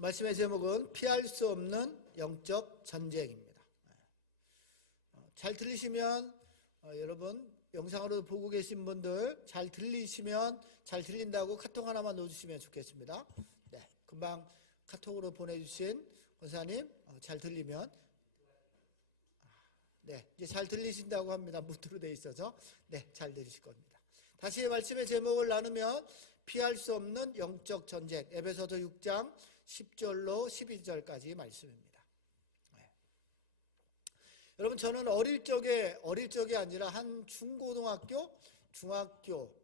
말씀의 제목은 피할 수 없는 영적 전쟁입니다. 잘 들리시면 여러분 영상으로 보고 계신 분들 잘 들리시면 잘 들린다고 카톡 하나만 넣어주시면 좋겠습니다. 네, 금방 카톡으로 보내주신 권사님 잘 들리면 네, 이제 잘 들리신다고 합니다. 무트로 돼 있어서 네, 잘 들리실 겁니다. 다시 말씀의 제목을 나누면 피할 수 없는 영적 전쟁, 에베소서 6장 10절로 12절까지 말씀입니다. 네. 여러분 저는 어릴 적이 아니라 한 중고등학교, 중학교,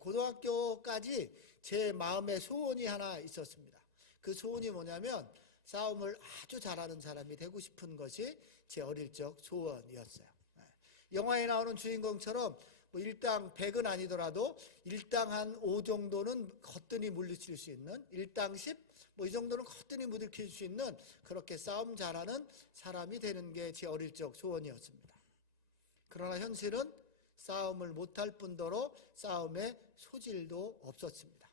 고등학교까지 제 마음의 소원이 하나 있었습니다. 그 소원이 뭐냐면 싸움을 아주 잘하는 사람이 되고 싶은 것이 제 어릴 적 소원이었어요. 영화에 나오는 주인공처럼 뭐 일당 100은 아니더라도 일당 한 5 정도는 거뜬히 물리칠 수 있는, 일당 10, 뭐 이 정도는 거뜬히 물리칠 수 있는 그렇게 싸움 잘하는 사람이 되는 게 제 어릴 적 소원이었습니다. 그러나 현실은 싸움을 못할 뿐더러 싸움의 소질도 없었습니다.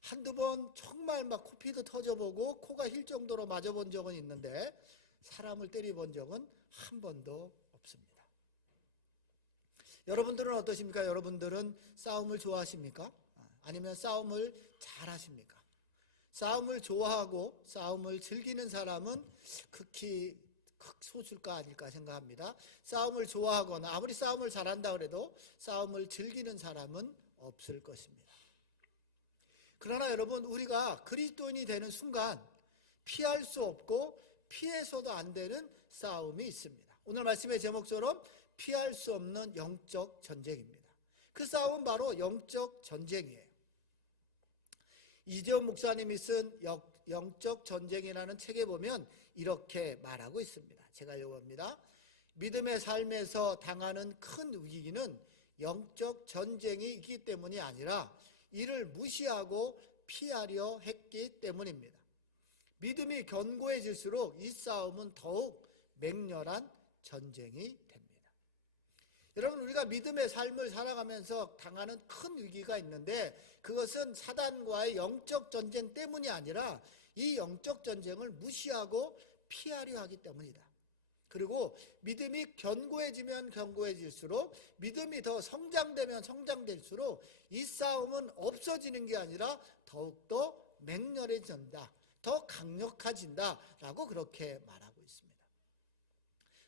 한두 번 정말 막 코피도 터져보고 코가 힐 정도로 맞아본 적은 있는데 사람을 때려본 적은 한 번도 없습니다. 여러분들은 어떠십니까? 여러분들은 싸움을 좋아하십니까? 아니면 싸움을 잘하십니까? 싸움을 좋아하고 싸움을 즐기는 사람은 극히 극소수일까 아닐까 생각합니다. 싸움을 좋아하거나 아무리 싸움을 잘한다 그래도 싸움을 즐기는 사람은 없을 것입니다. 그러나 여러분 우리가 그리스도인이 되는 순간 피할 수 없고 피해서도 안 되는 싸움이 있습니다. 오늘 말씀의 제목처럼 피할 수 없는 영적 전쟁입니다. 그 싸움은 바로 영적 전쟁이에요. 이재훈 목사님이 쓴 영적 전쟁이라는 책에 보면 이렇게 말하고 있습니다. 제가 읽어봅니다. 믿음의 삶에서 당하는 큰 위기는 영적 전쟁이 있기 때문이 아니라 이를 무시하고 피하려 했기 때문입니다. 믿음이 견고해질수록 이 싸움은 더욱 맹렬한 전쟁이 됩니다. 여러분 우리가 믿음의 삶을 살아가면서 당하는 큰 위기가 있는데 그것은 사단과의 영적 전쟁 때문이 아니라 이 영적 전쟁을 무시하고 피하려 하기 때문이다. 그리고 믿음이 견고해지면 견고해질수록 믿음이 더 성장되면 성장될수록 이 싸움은 없어지는 게 아니라 더욱더 맹렬해진다. 더 강력해진다라고 그렇게 말하고 있습니다.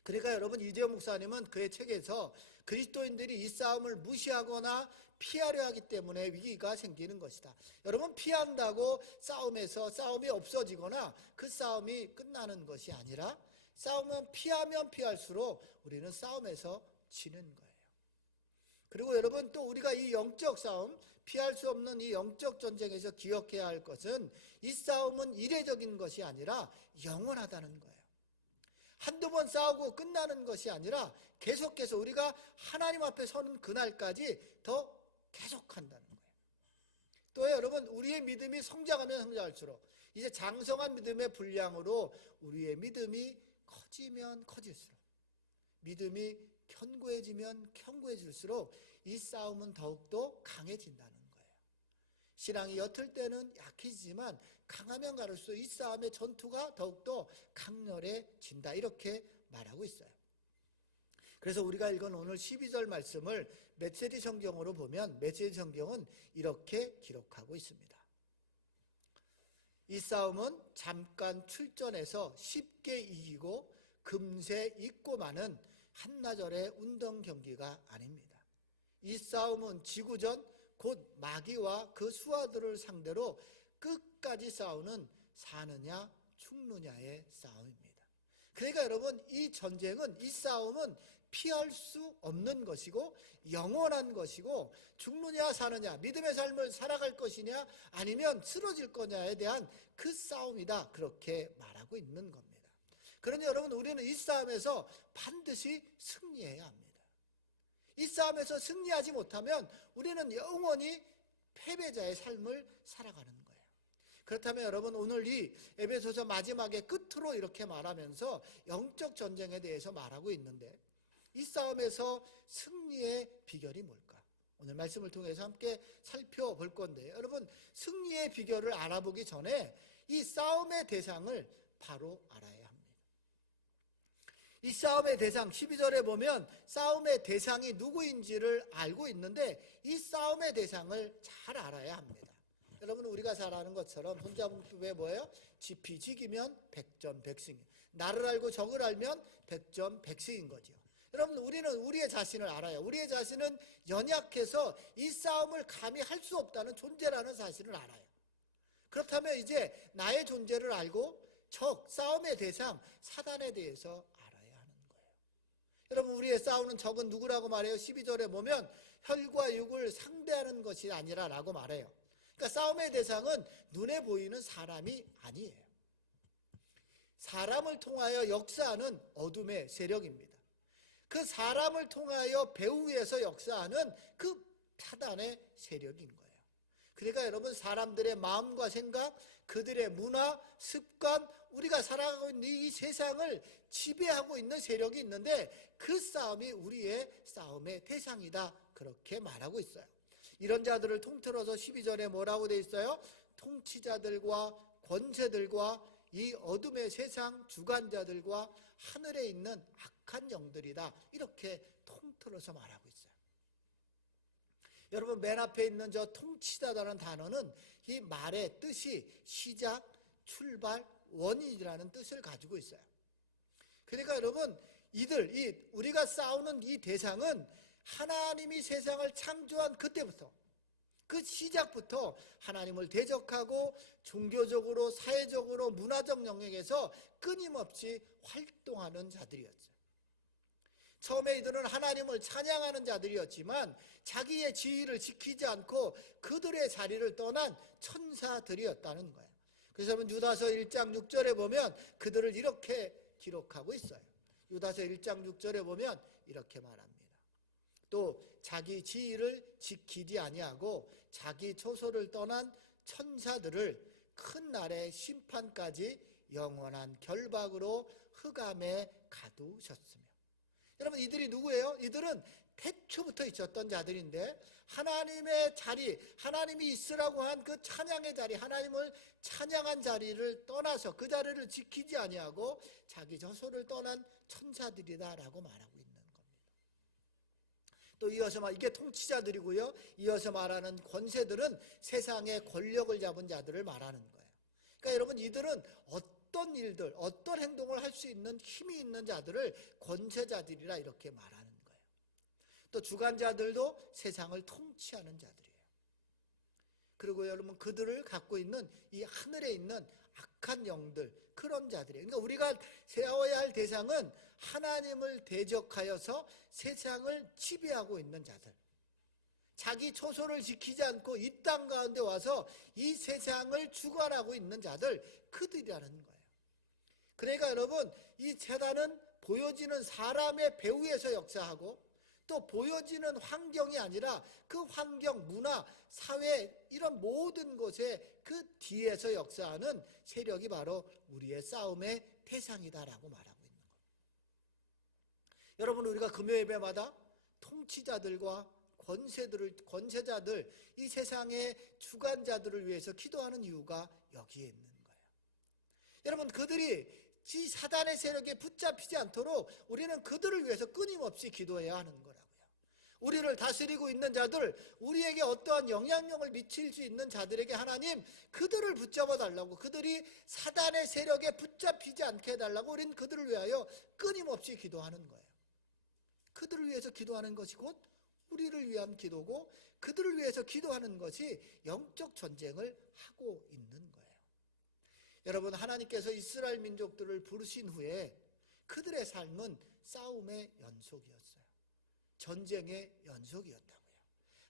그러니까 여러분 이재훈 목사님은 그의 책에서 그리스도인들이 이 싸움을 무시하거나 피하려 하기 때문에 위기가 생기는 것이다. 여러분 피한다고 싸움에서 싸움이 없어지거나 그 싸움이 끝나는 것이 아니라 싸움은 피하면 피할수록 우리는 싸움에서 지는 거예요. 그리고 여러분 또 우리가 이 영적 싸움, 피할 수 없는 이 영적 전쟁에서 기억해야 할 것은 이 싸움은 이례적인 것이 아니라 영원하다는 거예요. 한두 번 싸우고 끝나는 것이 아니라 계속해서 우리가 하나님 앞에 서는 그날까지 더 계속한다는 거예요. 또 여러분 우리의 믿음이 성장하면 성장할수록 이제 장성한 믿음의 분량으로 우리의 믿음이 커지면 커질수록 믿음이 견고해지면 견고해질수록 이 싸움은 더욱더 강해진다는 거예요. 신앙이 옅을 때는 약해지지만 강하면 갈수록 이 싸움의 전투가 더욱더 강렬해진다 이렇게 말하고 있어요. 그래서 우리가 읽은 오늘 12절 말씀을 메시지 성경으로 보면 메시지 성경은 이렇게 기록하고 있습니다. 이 싸움은 잠깐 출전해서 쉽게 이기고 금세 잊고 마는 한나절의 운동 경기가 아닙니다. 이 싸움은 지구전 곧 마귀와 그 수하들을 상대로 끝까지 싸우는 사느냐 죽느냐의 싸움입니다. 그러니까 여러분 이 전쟁은 이 싸움은 피할 수 없는 것이고 영원한 것이고 죽느냐 사느냐 믿음의 삶을 살아갈 것이냐 아니면 쓰러질 거냐에 대한 그 싸움이다 그렇게 말하고 있는 겁니다. 그러니 여러분 우리는 이 싸움에서 반드시 승리해야 합니다. 이 싸움에서 승리하지 못하면 우리는 영원히 패배자의 삶을 살아가는 거예요. 그렇다면 여러분 오늘 이 에베소서 마지막에 끝으로 이렇게 말하면서 영적 전쟁에 대해서 말하고 있는데 이 싸움에서 승리의 비결이 뭘까? 오늘 말씀을 통해서 함께 살펴볼 건데 여러분 승리의 비결을 알아보기 전에 이 싸움의 대상을 바로 알아야 합니다. 이 싸움의 대상 12절에 보면 싸움의 대상이 누구인지를 알고 있는데 이 싸움의 대상을 잘 알아야 합니다. 여러분 우리가 잘 아는 것처럼 손자분법에 뭐예요? 지피지기면 백전백승. 나를 알고 적을 알면 백전백승인 거죠. 여러분 우리는 우리의 자신을 알아요. 우리의 자신은 연약해서 이 싸움을 감히 할 수 없다는 존재라는 사실을 알아요. 그렇다면 이제 나의 존재를 알고 싸움의 대상 사단에 대해서 알아야 하는 거예요. 여러분 우리의 싸우는 적은 누구라고 말해요? 12절에 보면 혈과 육을 상대하는 것이 아니라 라고 말해요. 그러니까 싸움의 대상은 눈에 보이는 사람이 아니에요. 사람을 통하여 역사하는 어둠의 세력입니다. 그 사람을 통하여 배후에서 역사하는 그 사단의 세력인 거예요. 그러니까 여러분 사람들의 마음과 생각, 그들의 문화, 습관, 우리가 살아가고 있는 이 세상을 지배하고 있는 세력이 있는데 그 싸움이 우리의 싸움의 대상이다. 그렇게 말하고 있어요. 이런 자들을 통틀어서 12절에 뭐라고 돼 있어요? 통치자들과 권세들과 이 어둠의 세상 주관자들과 하늘에 있는 악한 영들이다. 이렇게 통틀어서 말하고 있어요. 여러분 맨 앞에 있는 저 통치자라는 단어는 이 말의 뜻이 시작, 출발, 원인이라는 뜻을 가지고 있어요. 그러니까 여러분 우리가 싸우는 이 대상은 하나님이 세상을 창조한 그때부터 그 시작부터 하나님을 대적하고 종교적으로 사회적으로 문화적 영역에서 끊임없이 활동하는 자들이었죠. 처음에 이들은 하나님을 찬양하는 자들이었지만 자기의 지위를 지키지 않고 그들의 자리를 떠난 천사들이었다는 거예요. 그래서 여러분 유다서 1장 6절에 보면 그들을 이렇게 기록하고 있어요. 유다서 1장 6절에 보면 이렇게 말합니다. 또 자기 지위를 지키지 아니하고 자기 초소를 떠난 천사들을 큰 날의 심판까지 영원한 결박으로 흑암에 가두셨으며. 여러분 이들이 누구예요? 이들은 태초부터 있었던 자들인데 하나님의 자리, 하나님이 있으라고 한 그 찬양의 자리, 하나님을 찬양한 자리를 떠나서 그 자리를 지키지 아니하고 자기 저소를 떠난 천사들이다라고 말하고 있는 겁니다. 또 이어서 이게 통치자들이고요. 이어서 말하는 권세들은 세상의 권력을 잡은 자들을 말하는 거예요. 그러니까 여러분 이들은 어떤 일들, 어떤 행동을 할 수 있는 힘이 있는 자들을 권세자들이라 이렇게 말하는 거예요. 또 주관자들도 세상을 통치하는 자들이에요. 그리고 여러분 그들을 갖고 있는 이 하늘에 있는 악한 영들, 그런 자들이에요. 그러니까 우리가 세워야 할 대상은 하나님을 대적하여서 세상을 지배하고 있는 자들, 자기 초소를 지키지 않고 이 땅 가운데 와서 이 세상을 주관하고 있는 자들, 그들이라는 거예요. 그러니까 여러분 이 세상은 보여지는 사람의 배후에서 역사하고 또 보여지는 환경이 아니라 그 환경, 문화, 사회 이런 모든 곳에 그 뒤에서 역사하는 세력이 바로 우리의 싸움의 대상이다라고 말하고 있는 겁니다. 여러분 우리가 금요 예배마다 통치자들과 권세자들, 이 세상의 주관자들을 위해서 기도하는 이유가 여기에 있는 거예요. 여러분 그들이 이 사단의 세력에 붙잡히지 않도록 우리는 그들을 위해서 끊임없이 기도해야 하는 거라고요. 우리를 다스리고 있는 자들, 우리에게 어떠한 영향력을 미칠 수 있는 자들에게 하나님 그들을 붙잡아 달라고, 그들이 사단의 세력에 붙잡히지 않게 해달라고 우리는 그들을 위하여 끊임없이 기도하는 거예요. 그들을 위해서 기도하는 것이 곧 우리를 위한 기도고 그들을 위해서 기도하는 것이 영적 전쟁을 하고 있는 거예요. 여러분 하나님께서 이스라엘 민족들을 부르신 후에 그들의 삶은 싸움의 연속이었어요. 전쟁의 연속이었다고요.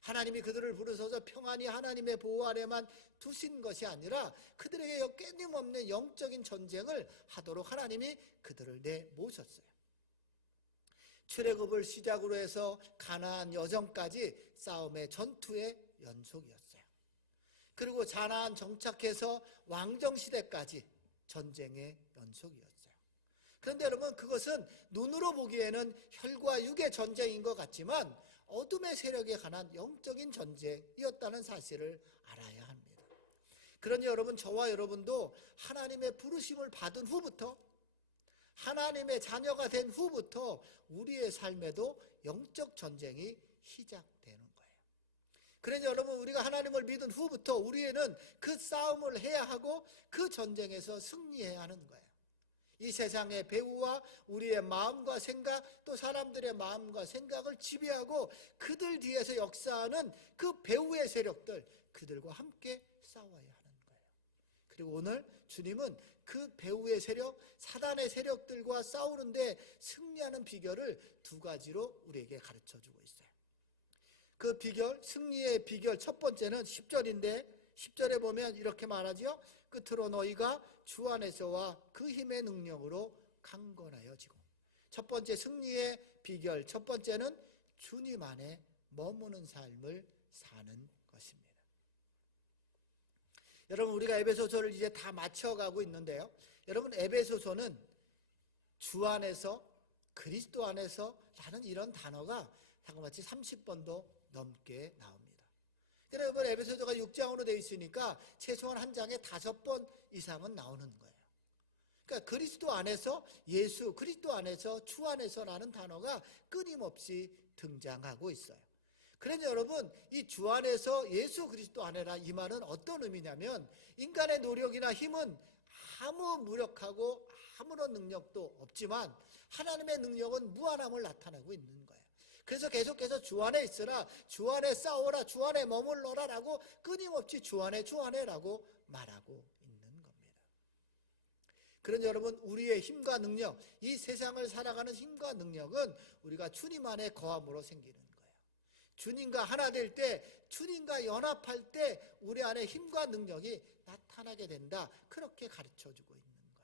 하나님이 그들을 부르셔서 평안히 하나님의 보호 아래만 두신 것이 아니라 그들에게 끊임없는 영적인 전쟁을 하도록 하나님이 그들을 내모셨어요. 출애굽을 시작으로 해서 가나안 여정까지 싸움의 전투의 연속이었어요. 그리고 가나안 정착해서 왕정시대까지 전쟁의 연속이었어요. 그런데 여러분 그것은 눈으로 보기에는 혈과 육의 전쟁인 것 같지만 어둠의 세력에 관한 영적인 전쟁이었다는 사실을 알아야 합니다. 그러니 여러분, 저와 여러분도 하나님의 부르심을 받은 후부터, 하나님의 자녀가 된 후부터 우리의 삶에도 영적 전쟁이 시작되는 거예요. 그러니 여러분, 우리가 하나님을 믿은 후부터 우리에는 그 싸움을 해야 하고 그 전쟁에서 승리해야 하는 거예요. 이 세상의 배후와 우리의 마음과 생각, 또 사람들의 마음과 생각을 지배하고 그들 뒤에서 역사하는 그 배후의 세력들, 그들과 함께 싸워야 하는 거예요. 그리고 오늘 주님은 그 배후의 세력, 사단의 세력들과 싸우는데 승리하는 비결을 두 가지로 우리에게 가르쳐주고 있어요. 그 비결, 승리의 비결 첫 번째는 10절인데 10절에 보면 이렇게 말하지요. 끝으로 너희가 주 안에서와 그 힘의 능력으로 강건하여지고. 첫 번째 승리의 비결, 첫 번째는 주님 안에 머무는 삶을 사는 것입니다. 여러분, 우리가 에베소서를 이제 다 맞춰가고 있는데요. 여러분, 에베소서는 주 안에서, 그리스도 안에서 라는 이런 단어가 다같이 30번도 넘게 나옵니다. 여러분, 에베소서가 6장으로 되어 있으니까 최소한 한 장에 5번 이상은 나오는 거예요. 그러니까 그리스도 안에서, 예수, 그리스도 안에서, 주 안에서라는 단어가 끊임없이 등장하고 있어요. 그래서 여러분, 이 주 안에서, 예수 그리스도 안에라, 이 말은 어떤 의미냐면 인간의 노력이나 힘은 아무 무력하고 아무런 능력도 없지만 하나님의 능력은 무한함을 나타내고 있는 거예요. 그래서 계속해서 주 안에 있으라, 주 안에 싸워라, 주 안에 머물러라 라고 끊임없이 주 안에 라고 말하고 있는 겁니다. 그런 여러분, 우리의 힘과 능력, 이 세상을 살아가는 힘과 능력은 우리가 주님 안에 거함으로 생기는 거예요. 주님과 하나 될 때, 주님과 연합할 때 우리 안에 힘과 능력이 나타나게 된다, 그렇게 가르쳐주고 있는 거예요.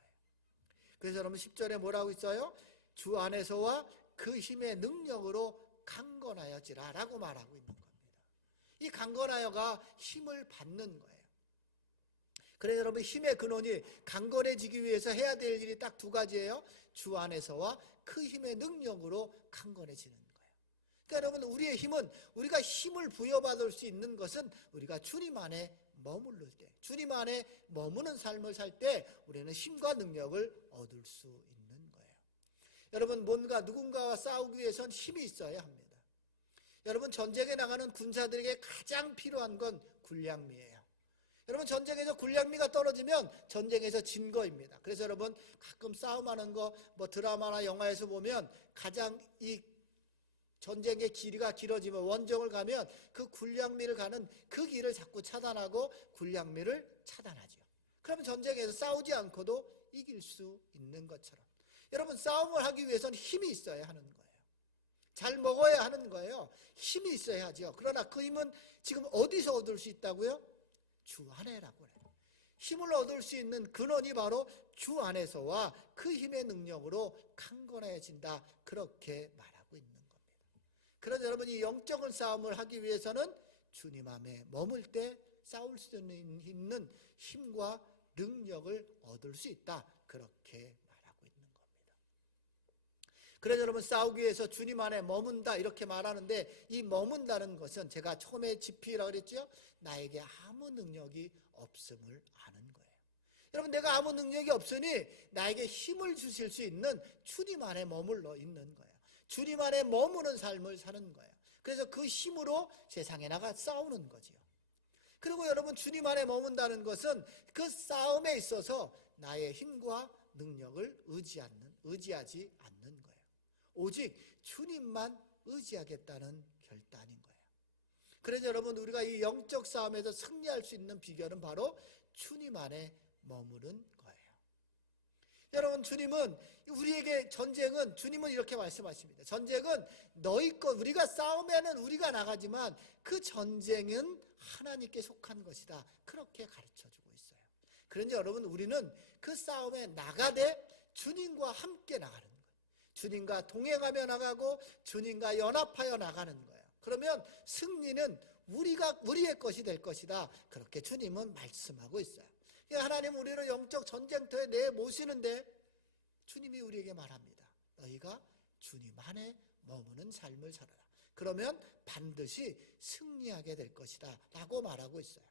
그래서 여러분 10절에 뭐라고 있어요? 주 안에서와 그 힘의 능력으로 강건하여지라 라고 말하고 있는 겁니다. 이 강건하여가 힘을 받는 거예요. 그래서 여러분, 힘의 근원이 강건해지기 위해서 해야 될 일이 딱 두 가지예요. 주 안에서와 그 힘의 능력으로 강건해지는 거예요. 그러니까 여러분, 우리의 힘은, 우리가 힘을 부여받을 수 있는 것은 우리가 주님 안에 머무를 때, 주님 안에 머무는 삶을 살 때 우리는 힘과 능력을 얻을 수 있는 거예요. 여러분, 뭔가 누군가와 싸우기 위해서는 힘이 있어야 합니다. 여러분, 전쟁에 나가는 군사들에게 가장 필요한 건 군량미예요. 여러분, 전쟁에서 군량미가 떨어지면 전쟁에서 진 거입니다. 그래서 여러분, 가끔 싸움하는 거 뭐 드라마나 영화에서 보면 가장 이 전쟁의 길이가 길어지면, 원정을 가면 그 군량미를 가는 그 길을 자꾸 차단하고 군량미를 차단하죠. 그러면 전쟁에서 싸우지 않고도 이길 수 있는 것처럼 여러분, 싸움을 하기 위해서는 힘이 있어야 하는 거예요. 잘 먹어야 하는 거예요. 힘이 있어야 하죠. 그러나 그 힘은 지금 어디서 얻을 수 있다고요? 주 안에라고 해요. 힘을 얻을 수 있는 근원이 바로 주 안에서와 그 힘의 능력으로 강건해진다, 그렇게 말하고 있는 겁니다. 그래서 여러분, 이 영적인 싸움을 하기 위해서는 주님 안에 머물 때 싸울 수 있는 힘과 능력을 얻을 수 있다, 그렇게 말하고 있는 겁니다. 그래서 여러분, 싸우기 위해서 주님 안에 머문다 이렇게 말하는데, 이 머문다는 것은 제가 처음에 지피라고 그랬죠. 나에게 아무 능력이 없음을 아는 거예요. 여러분, 내가 아무 능력이 없으니 나에게 힘을 주실 수 있는 주님 안에 머물러 있는 거예요. 주님 안에 머무는 삶을 사는 거예요. 그래서 그 힘으로 세상에 나가 싸우는 거지요. 그리고 여러분, 주님 안에 머문다는 것은 그 싸움에 있어서 나의 힘과 능력을 의지하지 않는 거예요. 오직 주님만 의지하겠다는 결단인 거예요. 그래서 여러분, 우리가 이 영적 싸움에서 승리할 수 있는 비결은 바로 주님 안에 머무는 거예요. 여러분, 주님은, 우리에게 전쟁은, 주님은 이렇게 말씀하십니다. 전쟁은 너희 것, 우리가 싸우면은 우리가 나가지만 그 전쟁은 하나님께 속한 것이다, 그렇게 가르쳐주고 있어요. 그러니 여러분, 우리는 그 싸움에 나가되 주님과 함께 나가는 거예요. 주님과 동행하며 나가고 주님과 연합하여 나가는 거예요. 그러면 승리는 우리의 것이 될 것이다, 그렇게 주님은 말씀하고 있어요. 하나님은 우리를 영적 전쟁터에 내모시는데 주님이 우리에게 말합니다. 너희가 주님 안에 머무는 삶을 살아라. 그러면 반드시 승리하게 될 것이다 라고 말하고 있어요.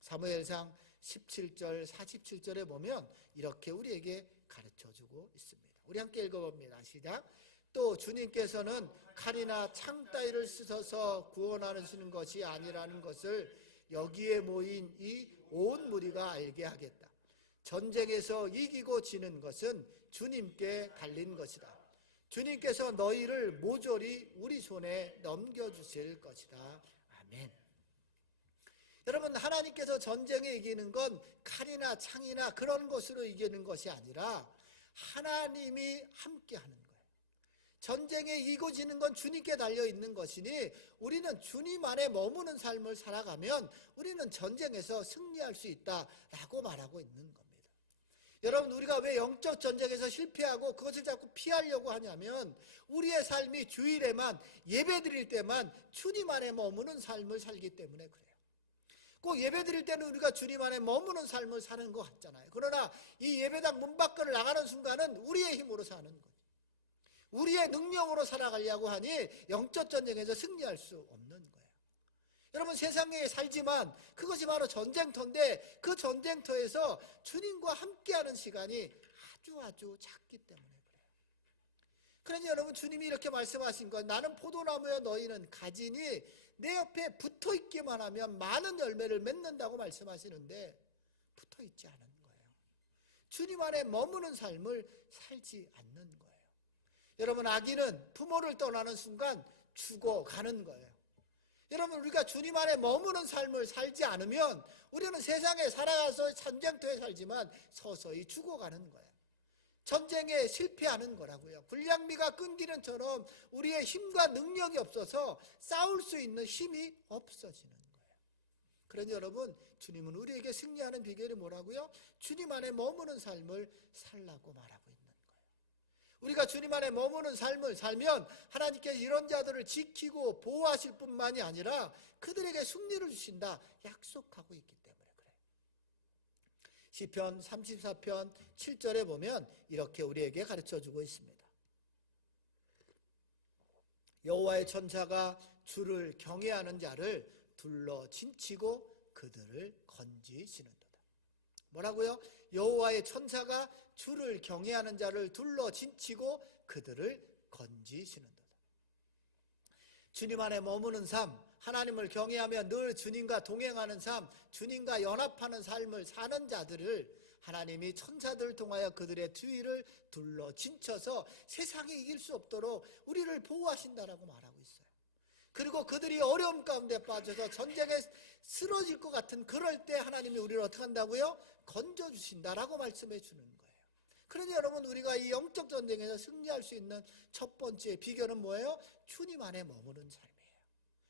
사무엘상 17절, 47절에 보면 이렇게 우리에게 가르쳐주고 있습니다. 우리 함께 읽어봅니다. 시작. 또 주님께서는 칼이나 창 따위를 쓰셔서 구원하시는 것이 아니라는 것을 여기에 모인 이 온 무리가 알게 하겠다. 전쟁에서 이기고 지는 것은 주님께 달린 것이다. 주님께서 너희를 모조리 우리 손에 넘겨주실 것이다. 아멘. 여러분, 하나님께서 전쟁에 이기는 건 칼이나 창이나 그런 것으로 이기는 것이 아니라 하나님이 함께하는 거예요. 전쟁에 이기고 지는 건 주님께 달려있는 것이니 우리는 주님 안에 머무는 삶을 살아가면 우리는 전쟁에서 승리할 수 있다라고 말하고 있는 겁니다. 여러분, 우리가 왜 영적 전쟁에서 실패하고 그것을 자꾸 피하려고 하냐면 우리의 삶이 주일에만 예배 드릴 때만 주님 안에 머무는 삶을 살기 때문에 그래요. 꼭 예배 드릴 때는 우리가 주님 안에 머무는 삶을 사는 것 같잖아요. 그러나 이 예배당 문 밖을 나가는 순간은 우리의 힘으로 사는 거예요. 우리의 능력으로 살아가려고 하니 영적 전쟁에서 승리할 수 없는 거예요. 여러분, 세상에 살지만 그것이 바로 전쟁터인데 그 전쟁터에서 주님과 함께하는 시간이 아주 작기 때문에 그래요. 그러니 여러분, 주님이 이렇게 말씀하신 건 나는 포도나무여 너희는 가지니 내 옆에 붙어있기만 하면 많은 열매를 맺는다고 말씀하시는데 붙어있지 않은 거예요. 주님 안에 머무는 삶을 살지 않는 거예요. 여러분, 아기는 부모를 떠나는 순간 죽어가는 거예요. 여러분, 우리가 주님 안에 머무는 삶을 살지 않으면 우리는 세상에 살아가서 전쟁터에 살지만 서서히 죽어가는 거예요. 전쟁에 실패하는 거라고요. 불량미가 끊기는 처럼 우리의 힘과 능력이 없어서 싸울 수 있는 힘이 없어지는 거예요. 그러니 여러분, 주님은 우리에게 승리하는 비결이 뭐라고요? 주님 안에 머무는 삶을 살라고 말하고 있는 거예요. 우리가 주님 안에 머무는 삶을 살면 하나님께서 이런 자들을 지키고 보호하실 뿐만이 아니라 그들에게 승리를 주신다 약속하고 있기 때문에 그래요. 시편 34편 7절에 보면 이렇게 우리에게 가르쳐주고 있습니다. 여호와의 천사가 주를 경외하는 자를 둘러 진치고 그들을 건지시는도다. 뭐라고요? 여호와의 천사가 주를 경외하는 자를 둘러 진치고 그들을 건지시는도다. 주님 안에 머무는 삶, 하나님을 경외하며 늘 주님과 동행하는 삶, 주님과 연합하는 삶을 사는 자들을 하나님이 천사들을 통하여 그들의 주위를 둘러 진쳐서 세상에 이길 수 없도록 우리를 보호하신다라고 말하고 있어요. 그리고 그들이 어려움 가운데 빠져서 전쟁에 쓰러질 것 같은 그럴 때 하나님이 우리를 어떻게 한다고요? 건져주신다라고 말씀해 주는 거예요. 그러니 여러분, 우리가 이 영적 전쟁에서 승리할 수 있는 첫 번째 비결은 뭐예요? 주님 안에 머무는 삶이에요.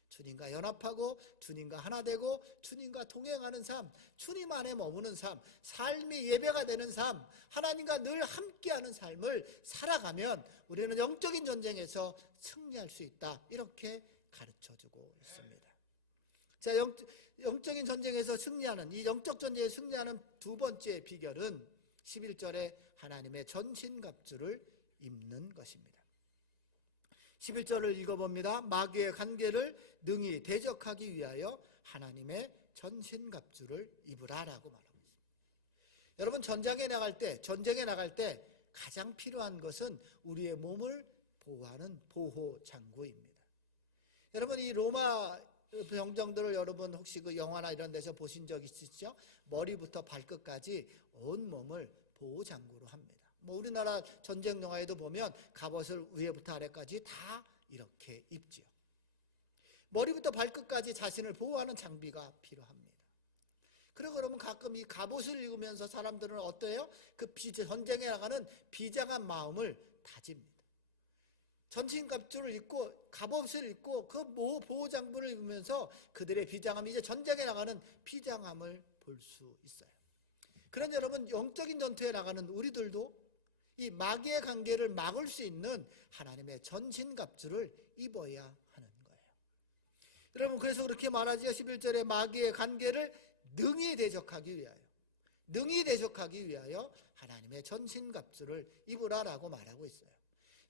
주님과 연합하고 주님과 하나 되고 주님과 동행하는 삶, 주님 안에 머무는 삶, 삶이 예배가 되는 삶, 하나님과 늘 함께하는 삶을 살아가면 우리는 영적인 전쟁에서 승리할 수 있다, 이렇게 가르쳐주고 있습니다. 자, 영적인 전쟁에서 승리하는, 이 영적 전쟁에 승리하는 두 번째 비결은 11절에 하나님의 전신갑주를 입는 것입니다. 11절을 읽어봅니다. 마귀의 관계를 능히 대적하기 위하여 하나님의 전신갑주를 입으라라고 말하고 있습니다. 여러분, 전쟁에 나갈 때 가장 필요한 것은 우리의 몸을 보호하는 보호장구입니다. 여러분, 이 로마 병정들을 여러분 혹시 그 영화나 이런 데서 보신 적 있으시죠? 머리부터 발끝까지 온 몸을 보호장구로 합니다. 뭐 우리나라 전쟁 영화에도 보면 갑옷을 위에부터 아래까지 다 이렇게 입지요. 머리부터 발끝까지 자신을 보호하는 장비가 필요합니다. 그리고 여러분, 가끔 이 갑옷을 입으면서 사람들은 어때요? 그 전쟁에 나가는 비장한 마음을 다집니다. 전신갑주를 입고 갑옷을 입고 그 보호장구를 입으면서 그들의 비장함, 이제 전쟁에 나가는 비장함을 볼 수 있어요. 그런 여러분, 영적인 전투에 나가는 우리들도 이 마귀의 관계를 막을 수 있는 하나님의 전신갑주를 입어야 하는 거예요. 여러분, 그래서 그렇게 말하지요. 11절에 마귀의 관계를 능히 대적하기 위하여 하나님의 전신갑주를 입으라라고 말하고 있어요.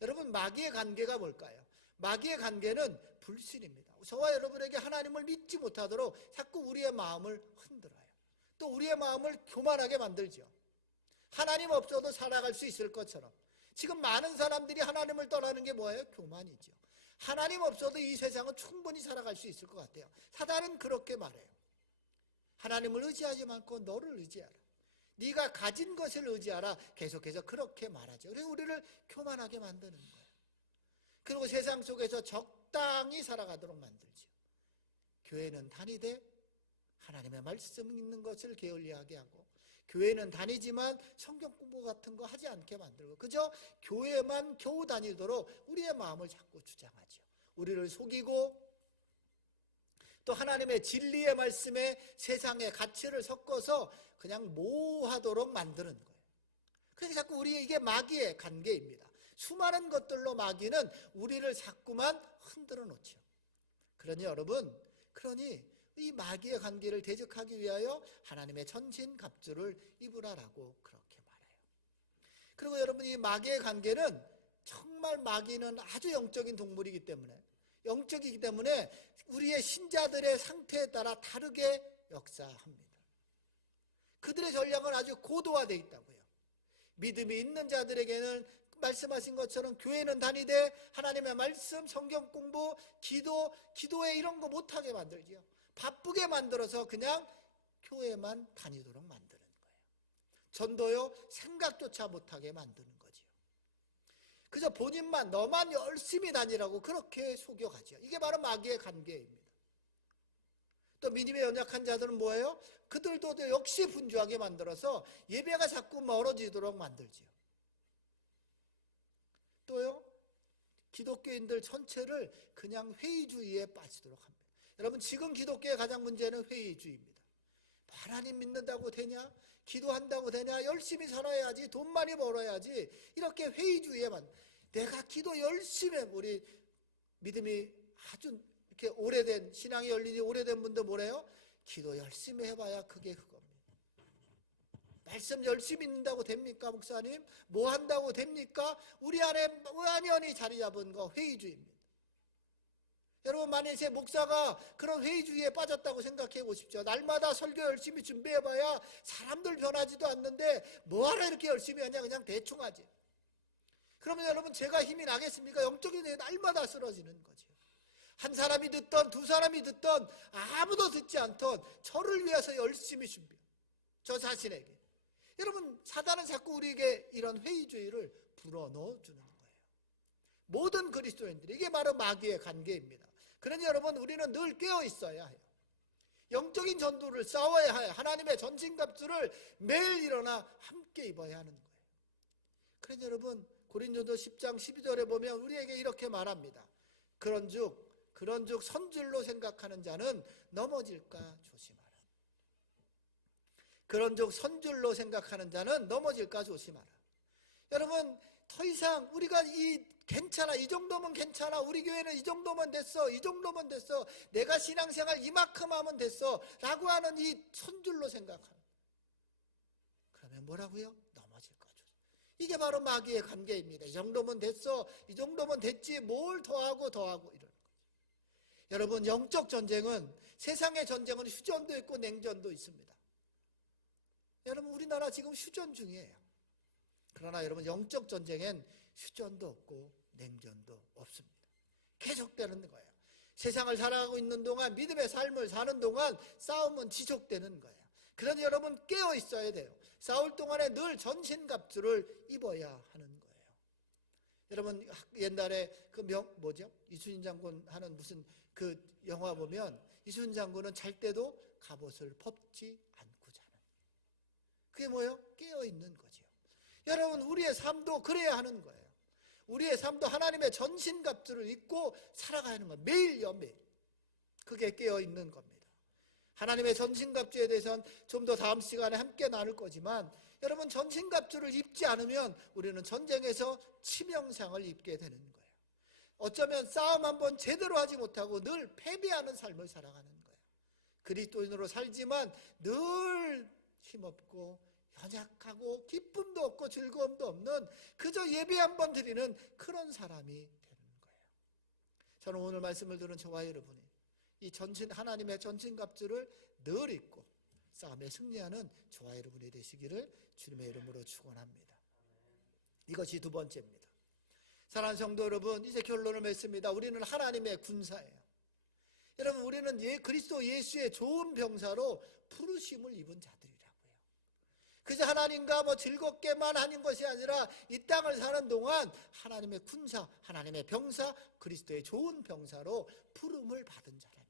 여러분, 마귀의 관계가 뭘까요? 마귀의 관계는 불신입니다. 저와 여러분에게 하나님을 믿지 못하도록 자꾸 우리의 마음을 흔들어요. 또 우리의 마음을 교만하게 만들죠. 하나님 없어도 살아갈 수 있을 것처럼. 지금 많은 사람들이 하나님을 떠나는 게 뭐예요? 교만이죠. 하나님 없어도 이 세상은 충분히 살아갈 수 있을 것 같아요. 사단은 그렇게 말해요. 하나님을 의지하지 말고 너를 의지하라. 네가 가진 것을 의지하라. 계속해서 그렇게 말하죠. 그래서 우리를 교만하게 만드는 거예요. 그리고 세상 속에서 적당히 살아가도록 만들죠. 교회는 다니되 하나님의 말씀 읽는 것을 게을리하게 하고, 교회는 다니지만 성경 공부 같은 거 하지 않게 만들고, 그저 교회만 겨우 다니도록 우리의 마음을 자꾸 주장하죠. 우리를 속이고 또 하나님의 진리의 말씀에 세상의 가치를 섞어서 그냥 모호하도록 만드는 거예요. 그래서 자꾸 우리 이게 마귀의 관계입니다. 수많은 것들로 마귀는 우리를 자꾸만 흔들어 놓죠. 그러니 여러분, 이 마귀의 관계를 대적하기 위하여 하나님의 전신갑주를 입으라라고 그렇게 말해요. 그리고 여러분, 이 마귀의 관계는 정말, 마귀는 아주 영적인 동물이기 때문에, 영적이기 때문에 우리의 신자들의 상태에 따라 다르게 역사합니다. 그들의 전략은 아주 고도화되어 있다고요. 믿음이 있는 자들에게는 말씀하신 것처럼 교회는 다니되 하나님의 말씀, 성경 공부, 기도회 이런 거 못하게 만들지요. 바쁘게 만들어서 그냥 교회만 다니도록 만드는 거예요. 전도요, 생각조차 못하게 만드는 거지요. 그저 본인만, 너만 열심히 다니라고 그렇게 속여가죠. 이게 바로 마귀의 관계입니다. 또 믿음에 연약한 자들은 뭐예요? 그들도 역시 분주하게 만들어서 예배가 자꾸 멀어지도록 만들지요. 또요, 기독교인들 전체를 그냥 회의주의에 빠지도록 합니다. 여러분, 지금 기독교의 가장 문제는 회의주의입니다. 하나님 믿는다고 되냐? 기도한다고 되냐? 열심히 살아야지, 돈 많이 벌어야지, 이렇게 회의주의에만. 내가 기도 열심히 해. 우리 믿음이 아주 이렇게 오래된, 신앙이 열린이 오래된 분들 뭐래요? 기도 열심히 해봐야 그게 그겁니다. 말씀 열심히 읽는다고 됩니까, 목사님? 뭐 한다고 됩니까? 우리 안에 완연히 자리 잡은 거 회의주의입니다. 여러분, 만일 제 목사가 그런 회의주의에 빠졌다고 생각해 보십시오. 날마다 설교 열심히 준비해봐야 사람들 변하지도 않는데 뭐하러 이렇게 열심히 하냐, 그냥 대충 하지. 그러면 여러분, 제가 힘이 나겠습니까? 영적인 애 날마다 쓰러지는 거죠. 한 사람이 듣던 두 사람이 듣던 아무도 듣지 않던 저를 위해서 열심히 준비해요. 저 자신에게. 여러분, 사단은 자꾸 우리에게 이런 회의주의를 불어넣어주는 거예요. 모든 그리스도인들이. 이게 바로 마귀의 관계입니다. 그러니 여러분, 우리는 늘 깨어 있어야 해요. 영적인 전투를 싸워야 해요. 하나님의 전신갑주를 매일 일어나 함께 입어야 하는 거예요. 그러니 여러분, 고린도서 10장 12절에 보면 우리에게 이렇게 말합니다. 그런즉 선줄로 생각하는 자는 넘어질까 조심하라. 그런즉 선줄로 생각하는 자는 넘어질까 조심하라. 여러분, 더 이상 우리가 괜찮아, 이 정도면 괜찮아, 우리 교회는 이 정도면 됐어, 이 정도면 됐어, 내가 신앙생활 이만큼 하면 됐어 라고 하는 이 선줄로 생각하는, 그러면 뭐라고요? 넘어질까 조심. 이게 바로 마귀의 관계입니다. 이 정도면 됐어, 이 정도면 됐지, 뭘 더하고 이러는 거죠. 여러분, 영적 전쟁은, 세상의 전쟁은 휴전도 있고 냉전도 있습니다. 여러분, 우리나라 지금 휴전 중이에요. 그러나 여러분, 영적 전쟁엔 휴전도 없고 냉전도 없습니다. 계속되는 거예요. 세상을 살아가고 있는 동안, 믿음의 삶을 사는 동안 싸움은 지속되는 거예요. 그러니 여러분, 깨어 있어야 돼요. 싸울 동안에 늘 전신갑주를 입어야 하는 거예요. 여러분, 옛날에 이순신 장군 하는 무슨 그 영화 보면 이순신 장군은 잘 때도 갑옷을 벗지 않고 자는. 그게 뭐예요? 깨어 있는 거죠. 여러분, 우리의 삶도 그래야 하는 거예요. 우리의 삶도 하나님의 전신갑주를 입고 살아가야 하는 거예요. 매일요, 매일. 그게 깨어 있는 겁니다. 하나님의 전신갑주에 대해서는 좀 더 다음 시간에 함께 나눌 거지만, 여러분, 전신갑주를 입지 않으면 우리는 전쟁에서 치명상을 입게 되는 거예요. 어쩌면 싸움 한번 제대로 하지 못하고 늘 패배하는 삶을 살아가는 거예요. 그리스도인으로 살지만 늘 힘없고 연약하고 기쁨도 없고 즐거움도 없는, 그저 예배 한번 드리는 그런 사람이 되는 거예요. 저는 오늘 말씀을 들은 저와 여러분이 이 하나님의 전신갑주를 늘 입고 싸움에 승리하는 저와 여러분이 되시기를 주님의 이름으로 축원합니다. 이것이 두 번째입니다. 사랑하는 성도 여러분, 이제 결론을 맺습니다. 우리는 하나님의 군사예요. 여러분, 우리는 그리스도 예수의 좋은 병사로 부르심을 입은 자들이라고요. 그저 하나님과 즐겁게만 하는 것이 아니라 이 땅을 사는 동안 하나님의 군사, 하나님의 병사, 그리스도의 좋은 병사로 부름을 받은 자라며.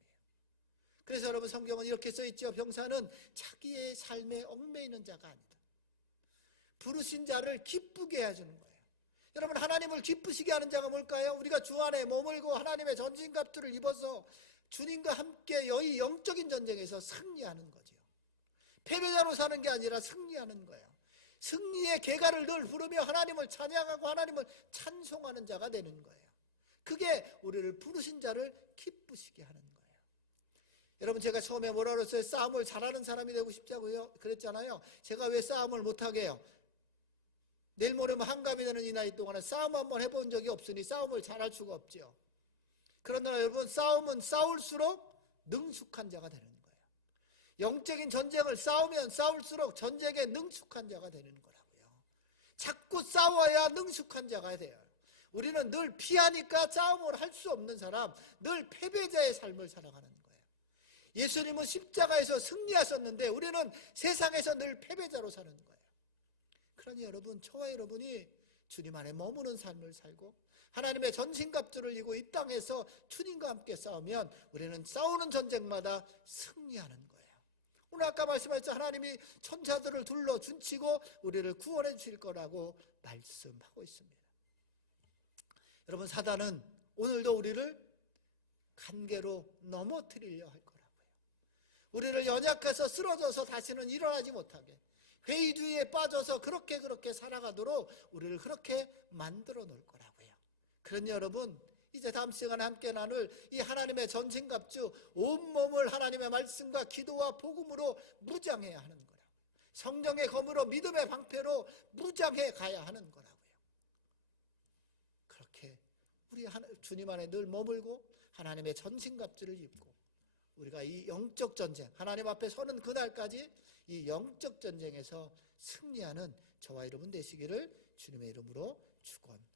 그래서 여러분, 성경은 이렇게 써있죠. 병사는 자기의 삶에 얽매이는 자가 아니다. 부르신 자를 기쁘게 해주는 거예요. 여러분, 하나님을 기쁘시게 하는 자가 뭘까요? 우리가 주 안에 머물고 하나님의 전신갑주를 입어서 주님과 함께 이 영적인 전쟁에서 승리하는 거죠. 패배자로 사는 게 아니라 승리하는 거예요. 승리의 계가를 늘 부르며 하나님을 찬양하고 하나님을 찬송하는 자가 되는 거예요. 그게 우리를 부르신 자를 기쁘시게 하는 거예요. 여러분, 제가 처음에 뭐라 그랬어요? 싸움을 잘하는 사람이 되고 싶다고요? 그랬잖아요. 제가 왜 싸움을 못하게 해요? 내일 모레면 한갑이 되는 이 나이 동안에 싸움 한번 해본 적이 없으니 싸움을 잘할 수가 없죠. 그러나 여러분, 싸움은 싸울수록 능숙한 자가 되는 거예요. 영적인 전쟁을 싸우면 싸울수록 전쟁에 능숙한 자가 되는 거라고요. 자꾸 싸워야 능숙한 자가 돼요. 우리는 늘 피하니까 싸움을 할 수 없는 사람, 늘 패배자의 삶을 살아가는 거예요. 예수님은 십자가에서 승리하셨는데 우리는 세상에서 늘 패배자로 사는 거예요. 그러니 여러분, 저와 여러분이 주님 안에 머무는 삶을 살고 하나님의 전신갑주를 이고 이 땅에서 주님과 함께 싸우면 우리는 싸우는 전쟁마다 승리하는 거예요. 오늘 아까 말씀하셨죠. 하나님이 천사들을 둘러 준치고 우리를 구원해 주실 거라고 말씀하고 있습니다. 여러분, 사단은 오늘도 우리를 간계로 넘어뜨리려 할 거라고요. 우리를 연약해서 쓰러져서 다시는 일어나지 못하게, 회의주의에 빠져서 그렇게 살아가도록 우리를 그렇게 만들어 놓을 거라고요. 그러니 여러분, 이제 다음 시간에 함께 나눌 이 하나님의 전신갑주, 온몸을 하나님의 말씀과 기도와 복음으로 무장해야 하는 거라고요. 성령의 검으로 믿음의 방패로 무장해 가야 하는 거라고요. 그렇게 우리 주님 안에 늘 머물고 하나님의 전신갑주를 입고 우리가 이 영적 전쟁, 하나님 앞에 서는 그날까지 이 영적 전쟁에서 승리하는 저와 여러분 되시기를 주님의 이름으로 축원합니다.